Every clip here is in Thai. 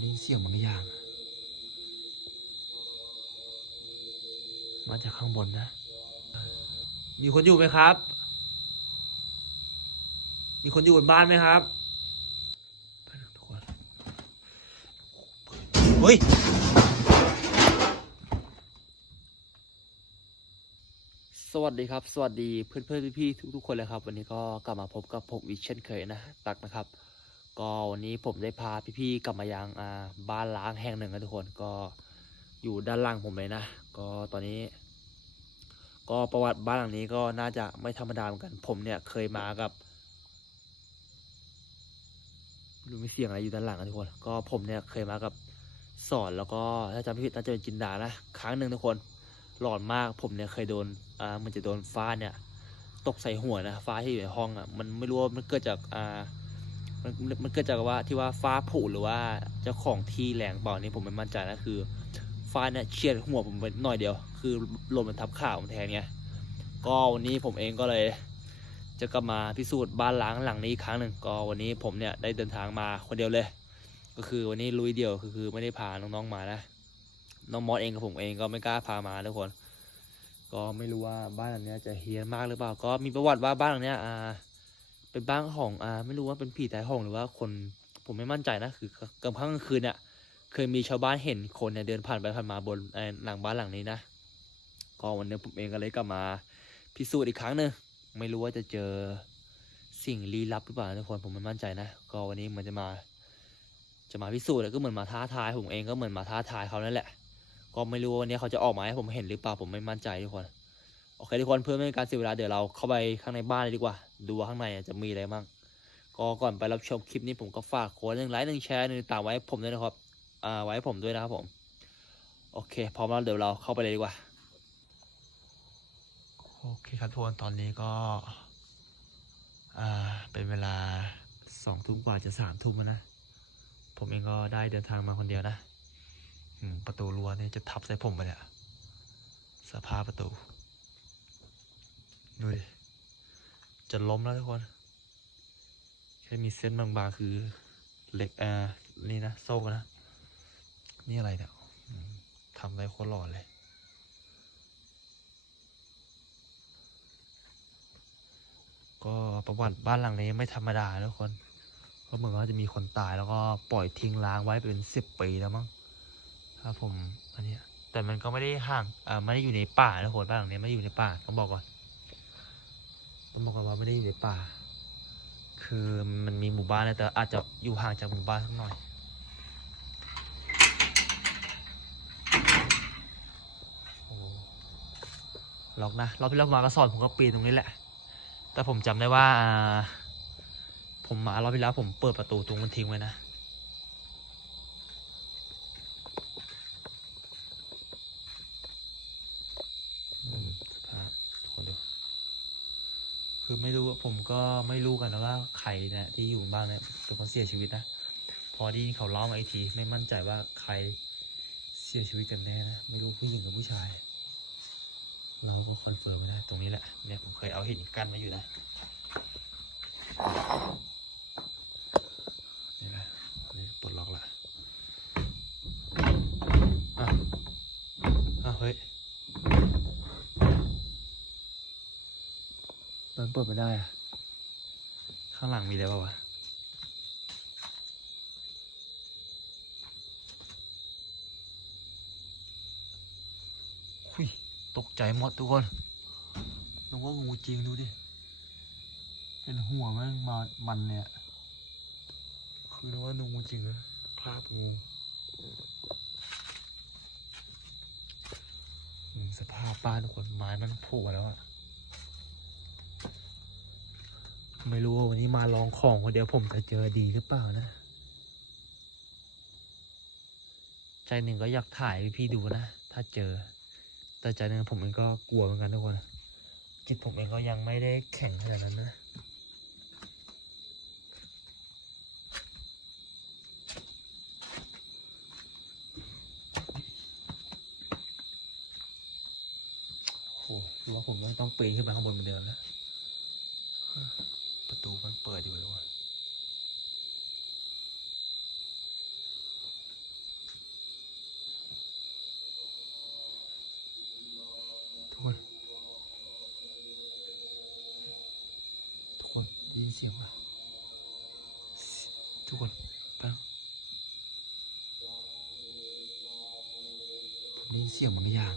ได้ยินเสียงบางอย่าง มาจากข้างบนนะ มีคนอยู่ไหมครับ มีคนอยู่บนบ้านไหมครับเฮ้ยสวัสดีครับ สวัสดีเพื่อนเพื่อนพี่ๆทุกๆคนเลยครับ วันนี้ก็กลับมาพบกับผมอีกเช่นเคยนะ ตักนะครับ ก็วันนี้ผมได้พาพี่ๆกลับมายังอ่าบ้านล้างแห่งหนึ่งนะทุกคนก็อยู่ด้านล่างผมเลยนะ ก็ตอนนี้ ก็ประวัติบ้านหลังนี้ก็น่าจะไม่ธรรมดาเหมือนกัน ผมเนี่ยเคยมากับรู้ไมีเสียงอะไรอยู่ด้านหลังนะทุกคน ก็ผมเนี่ยเคยมากับสอนแล้วก็ถ้าจำไม่ผิดน่าจะเป็นจินดานะครั้งหนึ่งทุกคนหลอนมากผมเนี่ยเคยโดนอ่ามันจะโดนฟ้าเนี่ย ตกใส่หัวนะฟ้าที่อยู่ในห้องอะมันไม่รู้ว่ามันเกิดจากอ่า มันมันเกิดจากว่าที่ว่าฟ้าผุหรือว่าเจ้าของที่แรงเปล่านี่ผมไม่มั่นใจนะคือ ฟ้าเนี่ยเฉียดหัวผมไปหน่อยเดียว คือลมมันทับขาผมแทนไงก็วันนี้ผมเองก็เลย จะกลับมาพิสูจน์บ้านล้างหลังนี้อีกครั้งหนึ่งก็วันนี้ผมเนี่ยได้เดินทางมาคนเดียวเลย ก็คือวันนี้ลุยเดียวคือไม่ได้พาน้องๆมานะน้องมอสเองกับผมเองก็ไม่กล้าพามาทุกคน ก็ไม่รู้ว่าบ้านหลังเนี้ยจะเฮี้ยนมากหรือเปล่า ก็มีประวัติว่าบ้านหลังเนี้ยอ่า เป็นบ้านของอ่าไม่รู้ว่าเป็นผีตายโหงหรือว่าคนผมไม่มั่นใจนะคือกลางค่ำกลางคืนเนี่ยเคยมีชาวบ้านเห็นคนเนี่ยเดินผ่านไปผ่านมาบนหลังบ้านหลังนี้นะก็วันนี้ผมเองก็เลยกลับมาพิสูจน์อีกครั้งหนึ่งไม่รู้ว่าจะเจอสิ่งลี้ลับหรือเปล่าทุกคนผมไม่มั่นใจนะ ก็วันนี้มันจะมา จะมาพิสูจน์แล้วก็เหมือนมาท้าทายผมเองก็เหมือนมาท้าทายเขานั่นแหละ ก็ไม่รู้วันนี้เขาจะออกมาให้ผมเห็นหรือเปล่าผมไม่มั่นใจทุกคนโอเคทุกคนเพื่อไม่ให้การเสียเวลาเดี๋ยวเราเข้าไปข้างในบ้านเลยดีกว่า ดูว่าข้างในจะมีอะไรบ้างก็ก่อนไปรับชมคลิปนี้ผมก็ฝากกดหนึ่งไลค์หนึ่งแชร์หนึ่งติดตามไว้ผมด้วยนะครับอ่าไว้ผมด้วยนะครับผมโอเคพร้อมแล้วเดี๋ยวเราเข้าไปเลยดีกว่าโอเคครับทุกคนตอนนี้ก็อ่าเป็นเวลาสองทุ่มกว่าจะสามทุ่มแล้วนะ ผมเองก็ได้เดินทางมาคนเดียวนะประตูรั้วเนี่ยจะทับใส่ผมไปเนี่ยสภาพประตูดูดิ จะล้มแล้วทุกคน แค่มีเส้นบางๆคือเหล็กอ่านี่นะโซ่นะ นี่อะไรเนี่ยทำได้โคตรหล่อเลย ก็ประวัติบ้านหลังนี้ไม่ธรรมดาทุกคนก็เหมือนว่าจะมีคนตายแล้วก็ปล่อยทิ้งร้างไว้เป็นสิบปีแล้วมั้งถ้าผมอันนี้แต่มันก็ไม่ได้ห่างอ่าไม่ได้อยู่ในป่านะทุกคนบ้านหลังนี้ไม่ได้อยู่ในป่าต้องบอกก่อน ต้องบอกก่อนว่าไม่ได้อยู่ในป่า คือมันมีหมู่บ้านนะแต่อาจจะอยู่ห่างจากหมู่บ้านสักหน่อย ล็อกนะรอบที่แล้วมากระสอนผมก็ปีนตรงนี้แหละ แต่ผมจำได้ว่าอ่า ผมมารอบที่แล้วผมเปิดประตูตรงมันทิ้งไว้นะ อืมสภาพทุกคนดู คือไม่รู้ ผมก็ไม่รู้กันนะว่าใครเนี่ยที่อยู่บ้านเนี่ยเป็นคนเสียชีวิตนะพอที่เขาล่ามาอีกทีไม่มั่นใจว่าใครเสียชีวิตกันแน่นะไม่รู้ผู้หญิงกับผู้ชาย เราก็คอนเฟิร์มไม่ได้ตรงนี้แหละเนี่ยผมเคยเอาหินกั้นไว้อยู่นะนี่แหละนี่ปลดล็อกละอะอะเฮ้ย มันเปิดไม่ได้อะข้างหลังมีอะไรเปล่าวะหุยตกใจหมดทุกคนนึกว่างูจริงดูดิเห็นหัวแม่งมา มันเนี่ย คือนึกว่างูจริงนะคราบงูสภาพบ้านทุกคนไม้มันผุแล้วอะ ไม่รู้ว่าวันนี้มาลองของคนเดียวผมจะเจอดีหรือเปล่านะ ใจหนึ่งก็อยากถ่ายพี่ดูนะ ถ้าเจอ แต่ใจหนึ่งผมเองก็กลัวเหมือนกันทุกคน จิตผมเองก็ยังไม่ได้แข็งขนาดนั้นนะโอ้โหรือว่าผมต้องปีนขึ้นไปข้างบนเหมือนเดิมนะันเปิดอยู่ทุกคนทุกคนด้ยิเสียงมาทุกคนป๊บผมได้ยินเสียงบางอย่าง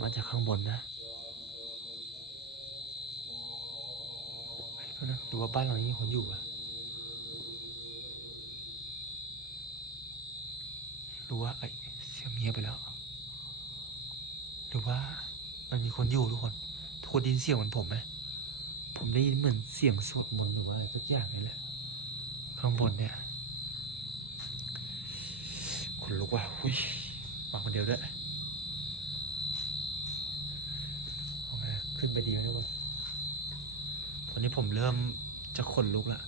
มาจากข้างบนนะ นะหรือว่าบ้านหลังนี้คนอยู่อะหรือว่าไอ้เสียงเงียบไปแล้วหรือว่ามันมีคนอยู่ทุกคน ทุกคนได้ยินเสียงเหมือนผมไหมผมได้ยินเหมือนเสียงสวดมนต์หรือว่าอะไรสักอย่างนี่แหละข้างบนเนี่ยขนลุกว่ะอุ้ยมาคนเดียวด้วยขึ้นไปดีไหมทุกคน อนนี้ผมเริ่มจะขนลุกละ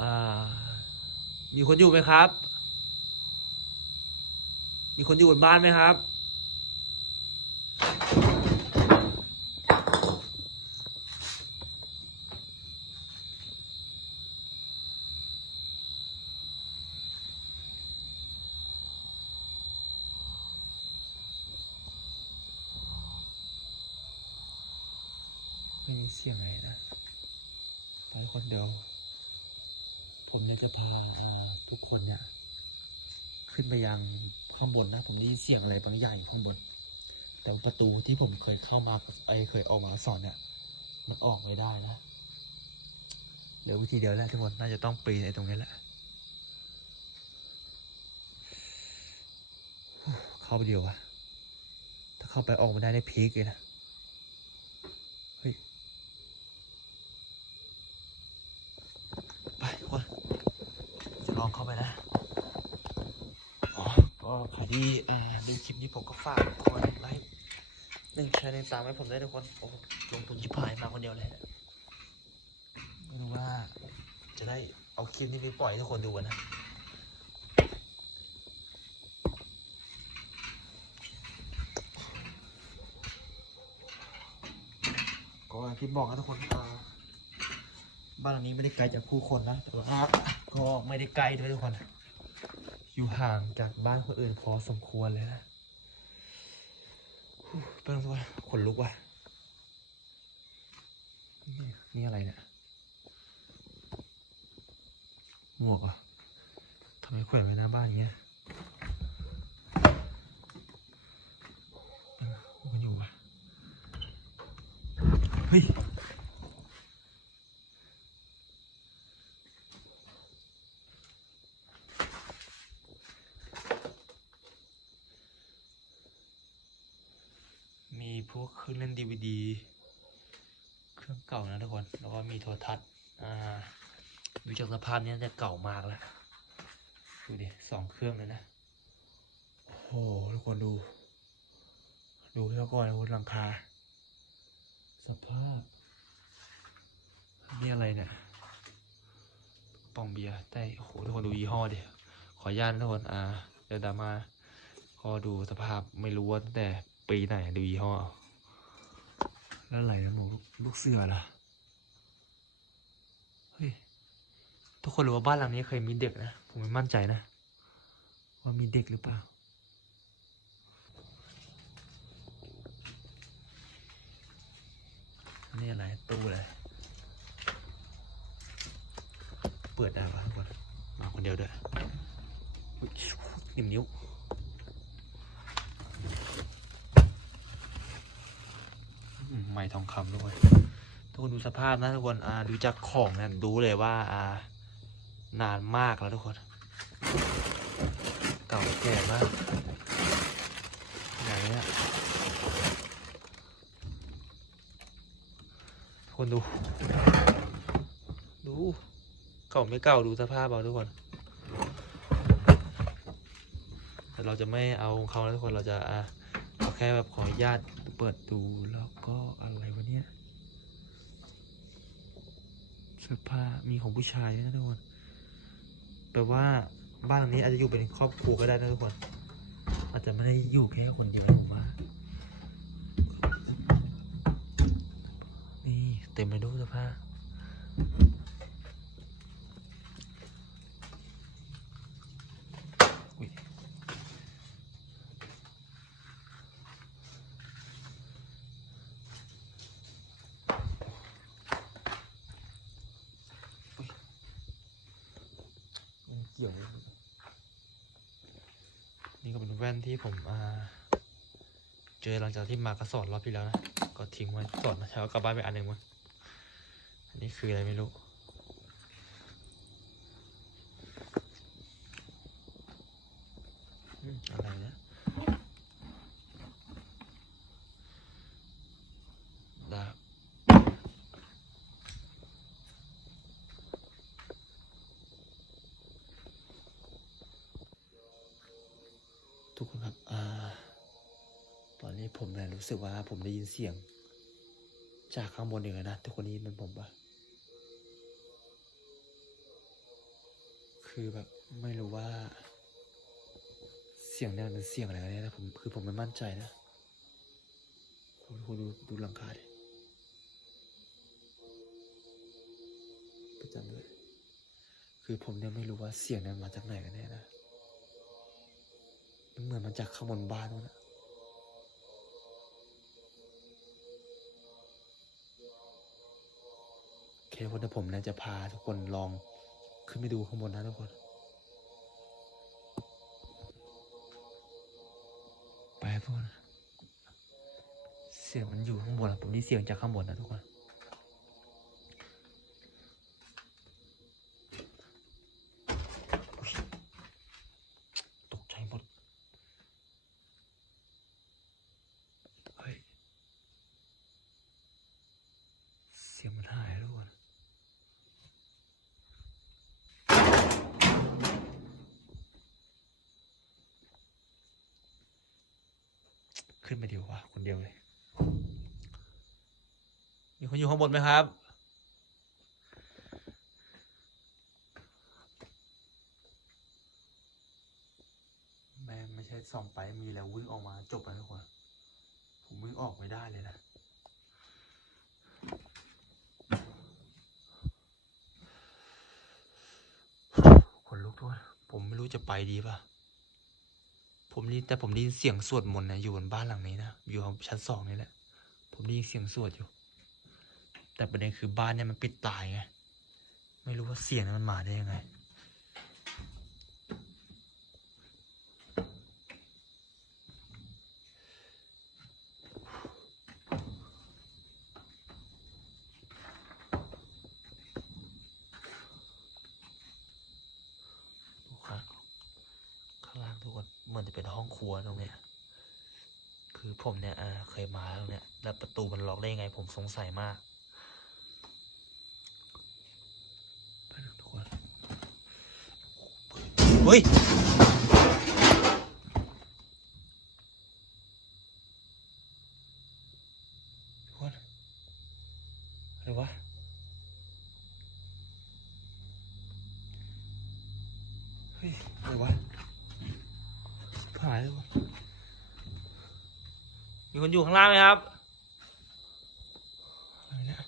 อ่า มีคนอยู่ไหมครับ มีคนอยู่บนบ้านไหมครับไม่มีเสียงอะไรนะ ไปคนเดียว ผมเนี่ยจะพาทุกคนเนี่ย ขึ้นไปยังข้างบนนะ ผมได้ยินเสียงอะไรบางอย่างอยู่ข้างบน แต่ประตูที่ผมเคยเข้ามาไอเคยออกมาสอนเนี่ยมันออกไม่ได้นะเหลือวิธีเดียวแหละทุกคนน่าจะต้องปีนไอ้ตรงนี้แหละเข้าไปเดียวอะถ้าเข้าไปออกไม่ได้ได้พีกเลยนะ เฮ้ย ไปทุกคนจะลอง เข้าไปนะอ๋อก็ใครที่อ่าดูคลิปนี้ผมก็ฝากกดไลค์หนึ่งแชร์หนึ่งตามให้ผมได้ทุกคนโอ้ลงทุนชิบหายมาคนเดียวเลยไม่รู้ว่าจะได้เอาคลิปนี้ไปปล่อยให้ทุกคนดูกันนะก็อย่างที่บอกนะทุกคนอ่า บ้านหลังนี้ไม่ได้ไกลจากผู้คนนะแต่ว่าก็ไม่ได้ไกลด้วยทุกคน อยู่ห่างจากบ้านคนอื่นพอสมควรเลยนะฮู้เป็นตัวขนลุกว่ะนี่นี่อะไรเนี่ยหมวกอะทำไมแขวนไว้หน้าบ้านอย่างเงี้ยมันอยู่ว่ะเฮ้ย มีพวกเค รื่องเล่นดีวดีเครื่องเก่านะทุกคน แล้วก็มีโทรทัศน์อ่าดูจากสภาพนี้น่าจะเก่ามากแล้วดูดิสองเครื่องเลยนะโอ้โหทุกคนดู ดูแล้วก่อนนะบนหลังคา สภาพนี่อะไรเนี่ยปองเบียร์แต่โอ้โหทุกคนดูยี่ห้อดิขออนุญาตนะทุกคนอ่าเดี๋ยวดรามาก็ดูสภาพไม่รู้ว่าตั้งแต่ปีไหนดูยี่ห้อเอา แล้วอะไรนะหนูลูกเสือล่ะ เฮ้ย ทุกคนรู้ว่าบ้านหลังนี้เคยมีเด็กนะ ผมไม่มั่นใจนะ ว่ามีเด็กหรือเปล่าอันนี่อะไรตู้เลย เปิดได้ปะทุกคนมาคนเดียวด้วยอุ๊ยนิ่มนิ้ว อืมไม่ทองคำทุกคนทุกคนดูสภาพนะทุกคนอ่าดูจากของเนี่ยดูเลยว่าอ่านานมากแล้วทุกคน เก่าแก่มากไหนเนี่ยทุกคนดู ดู เก่าไม่เก่าดูสภาพเอาทุกคนแต่เราจะไม่เอาของเขาแล้วทุกคนเราจะอ่าเอาแค่แบบขออนุญาต เปิดดูแล้วก็อะไรวะเนี่ยเสื้อผ้ามีของผู้ชายด้วยนะทุกคนแปลว่าบ้านหลังนี้อาจจะอยู่เป็นครอบครัวก็ได้นะทุกคน อาจจะไม่ได้อยู่แค่คนเดียวผมว่านี่เต็มเลยดูเสื้อผ้าอุ๊ย เกี่ยวไหมนี่ก็เป็นแว่น ที่ผมเจอหลังจากที่มากระสอนรอบที่แล้วนะ ก็ทิ้งไว้สอนนะแล้วกลับบ้านไปอันหนึ่งมั้งอันนี้คืออะไรไม่รู้ อืมอะไรนะดาบ ทุกคนครับอ่าตอนนี้ผมเนี่ยรู้สึกว่าผมได้ยินเสียง จากข้างบนอีกแล้วนะทุกคนได้ยินเหมันผมปะคือแบบไม่รู้ว่า เสียงเนี่ยมันเป็นเสียงอะไรกันแน่นะผมคือผมไม่มั่นใจนะคุณคุณดูดูหลังคาดิประจำเลยคือผมเนี่ยไม่รู้ว่าเสียงนี่ยมาจากไหนกันแน่นะ เหมือนมาจากข้างบนบ้านนู้นนะโอเควันนี้ผมเนี่ยจะพาทุกคนลองขึ้นไปดูข้างบนนะทุกคน ไปทุกคน เสียงมันอยู่ข้างบนอะผมได้เสียงจากข้างบนนะทุกคน อุ๊ยตกใจหมด เฮ้ย เสียงมันหายแล้วทุกคน ขึ้นไปดีกว่าคนเดียวเลย มีคนอยู่ข้างบนไหมครับ แม่งไม่ใช่ส่องไปมีแล้ววิ่งออกมาจบแล้วทุกคนผมวิ่งออกไม่ได้เลยนะคนลุกทุกคนผมไม่รู้จะไปดีป่ะ ผมนี่แต่ผมได้ยินเสียงสวดมนต์นะอยู่บนบ้านหลังนี้นะอยู่ชั้นสองนี่แหละ ผมได้ยินเสียงสวดอยู่ แต่ประเด็นคือบ้านเนี่ยมันปิดตายไงไม่รู้ว่าเสียงนั้นมันมาได้ยังไง ดูข้างข้างล่าง ทุกคนเหมือนจะเป็นห้องครัวตรงเนี้ยคือผมเนี่ยเคยมาตรงเนี้ยแล้วประตูมันล็อกได้ยังไง ผมสงสัยมากไปทุกคนเฮ้ยทุกคนอะไรวะเฮ้ยอะไรวะ หายแล้ววะมีคนอยู่ข้างล่างไหมครับอะไรเนี่ย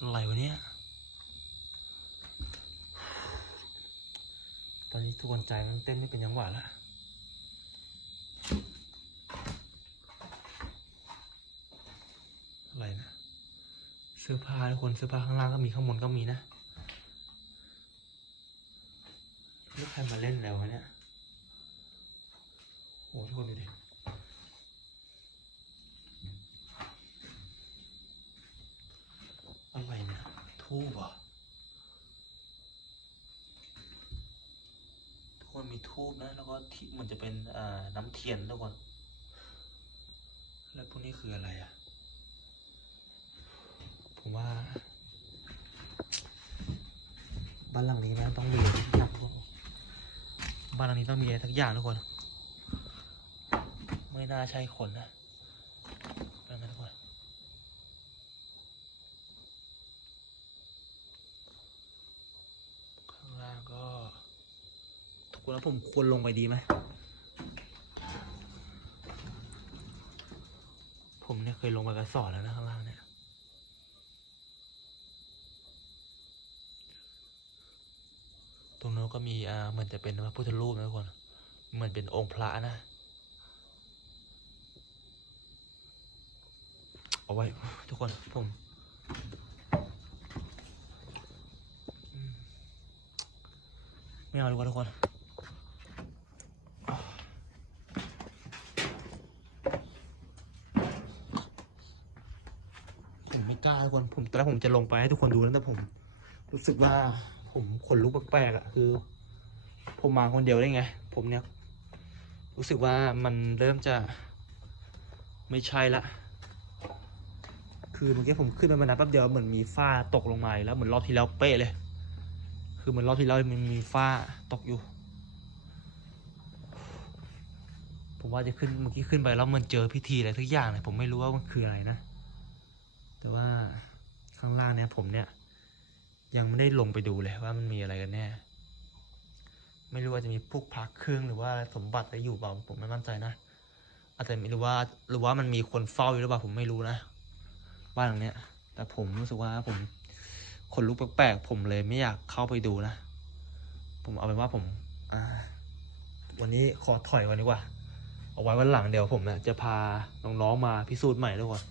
อะไรวะเนี่ย ตอนนี้ทุกคนใจมันเต้นไม่เป็นจังหวะแล้วอะไรนะเสื้อผ้าทุกคนเสื้อผ้าข้างล่างก็มีข้างบนก็มีนะนี่ใครมาเล่นแล้ววะเนี่ยโอ้ทุกคนดูดิอะไรเนี่ยทูบเหรอะทุกคนมีทูบนะ แล้วก็ที่เหมือนจะเป็นอ่าน้ำเทียนทุกคน แล้วพวกนี้คืออะไรอะ ผมว่าบ้านหลังนี้นะต้องมีอะไรสักอย่างทุกคนบ้านหลังนี้ต้องมีอะไรสักอย่างทุกคน ไม่น่าใช่คนนะเป็นไงทุกคนข้างล่างก็ทุกคนแล้วผมควรลงไปดีไหมผมเนี่ยเคยลงไปกระสอบแล้วนะข้างล่างเนี่ย ตรงโน้น ก็มีอ่าเหมือนจะเป็นพระพุทธรูปนะทุกคนเหมือนเป็นองค์พระนะ เอาไว้ทุกคนผมอืมไม่เอาดีกว่าทุกคนผมไม่กล้าทุกคน ผมตอนแรกผมจะลงไปให้ทุกคนดูแล้วแต่ผม รู้สึกว่า ผมขนลุกแปลกๆอะคือ ผมมาคนเดียวได้ไง ผมเนี่ย รู้สึกว่ามันเริ่มจะไม่ใช่ละ คือเมื่อกี้ผมขึ้นไปมานัดแป๊บเดียวเหมือนมีฝ้าตกลงมาแล้วเหมือนรอบที่แล้วเป๊ะเลย คือเหมือนรอบที่แล้วมันมีฝ้าตกอยู่ ผมว่าจะขึ้นเมื่อกี้ขึ้นไปแล้วมันเจอพิธีอะไรทุกอย่างเลยผมไม่รู้ว่ามันคืออะไรนะ แต่ว่าข้างล่างเนี่ยผมเนี่ย ยังไม่ได้ลงไปดูเลยว่ามันมีอะไรกันแน่ ไม่รู้ว่าจะมีพวกพักเครื่องหรือว่าสมบัติอะไรอยู่เปล่าผมไม่มั่นใจนะ อาจจะไม่รู้ว่าหรือว่ามันมีคนเฝ้าอยู่หรือเปล่าผมไม่รู้นะบ้านหลังเนี้ย แต่ผมรู้สึกว่าผมขนลุกแปลกๆผมเลยไม่อยากเข้าไปดูนะ ผมเอาเป็นว่าผมอวันนี้ขอถอยก่อนดีกว่า เอาไว้วันหลังเดี๋ยวผมเนี่ยจะพาน้องๆมาพิสูจน์ใหม่ด้วยก่อน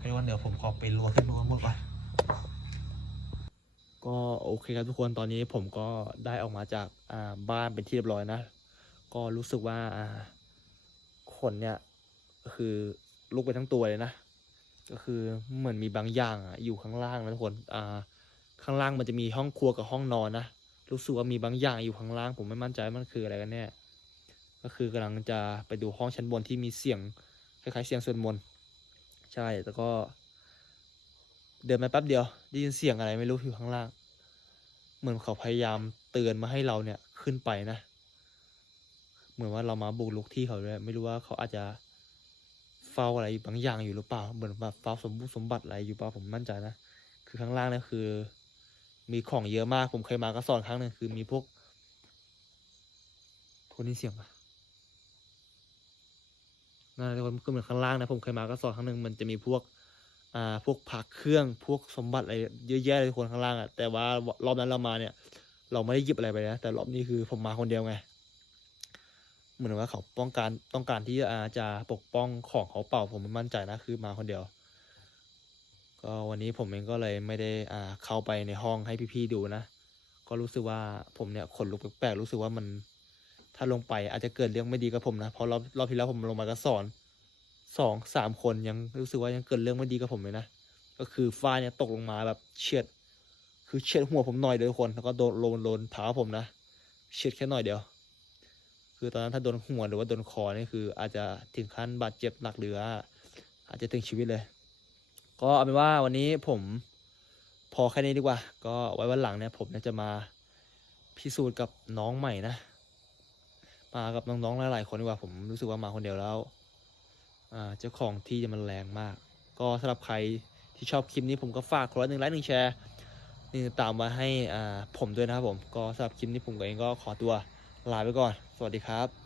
ให้วันเดี๋ยวผมขอไปรัวขึ้นมาบนก่อน ก็โอเคครับทุกคนตอนนี้ผมก็ได้ออกมาจากอ่าบ้านเป็นที่เรียบร้อยนะ ก็รู้สึกว่าขนเนี่ยคือลุกไปทั้งตัวเลยนะ ก็คือเหมือนมีบางอย่างอะอยู่ข้างล่างนะทุกคนอ่าข้างล่างมันจะมีห้องครัวกับห้องนอนนะรู้สึกว่ามีบางอย่างอยู่ข้างล่าง ผมไม่มั่นใจมันคืออะไรกันแน่ก็คือกำลังจะไปดูห้องชั้นบนที่มีเสียงคล้ายๆเสียงสวดมนต์ใช่แล้วก็ เดินมาแป๊บเดียวได้ยินเสียงอะไรไม่รู้อยู่ข้างล่าง มือนเขาพยายามเตือนมาให้เราเนี่ยขึ้นไปนะ เหมือนว่าเรามาบุกรุกที่เขาด้วยไม่รู้ว่าเขาอาจจะเฝ้าอะไรบางอย่างอยู่หรือเปล่า เหมือนแบบเฝ้าสมบุสมบัติอะไรอยู่เปล่าผมมั่นใจนะ คือข้างล่างเนี่ยคือ มีของเยอะมาก ผมเคยมาก็สอนครั้งหนึ่งคือมีพวกคนนี้เสียงปะนั่นแหละคนก็เหมือนข้างล่างนะผมเคยมาก็สอนครั้งหนึ่งมันจะมีพวก อ่าพวกผักเครื่องพวกสมบัติอะไรเยอะแยะเลยคนข้างล่างอะแต่ว่ารอบนั้นเรามาเนี่ย เราไม่ได้หยิบอะไรไปนะแต่รอบนี้คือผมมาคนเดียวไงเหมือนว่าเขาป้องกันต้องการที่อาจะปกป้องของเขาเปล่าผมไม่มั่นใจนะคือมาคนเดียว ก็วันนี้ผมเองก็เลยไม่ได้อ่าเข้าไปในห้องให้พี่ๆดูนะก็รู้สึกว่าผมเนี่ยขนลุกแปลกๆรู้สึกว่ามันถ้าลงไปอาจจะเกิดเรื่องไม่ดีกับผมนะเพราะรอบรอบที่แล้วผมลงมาก็สอน สองสามคนยังรู้สึกว่ายังเกิดเรื่องไม่ดีกับผมเลยนะ ก็คือฟ้าเนี่ยตกลงมาแบบเฉียด คือเฉียดหัวผมหน่อยเดียวคนแล้วก็โดนโดนโดนเท้าผมนะเฉียดแค่หน่อยเดียว คือตอนนั้นถ้าโดนหัวหรือว่าโดนคอนี่คือ อาจจะถึงขั้นบาดเจ็บหนักหรือว่าอาจจะถึงชีวิตเลย ก็เอาเป็นว่าวันนี้ผมพอแค่นี้ดีกว่า ก็ไว้วันหลังเนี่ยผมจะมาพิสูจน์กับน้องใหม่นะ มากับน้องๆหลายๆคนดีกว่าผมรู้สึกว่ามาคนเดียวแล้ว เจ้าของที่จะมันแรงมาก ก็สำหรับใครที่ชอบคลิปนี้ผมก็ฝากคนละหนึ่งไลค์หนึ่งแชร์หนึ่งตามมาให้อ่าผมด้วยนะครับผม ก็สำหรับคลิปนี้ผมก็เองก็ขอตัวลาไปก่อน สวัสดีครับ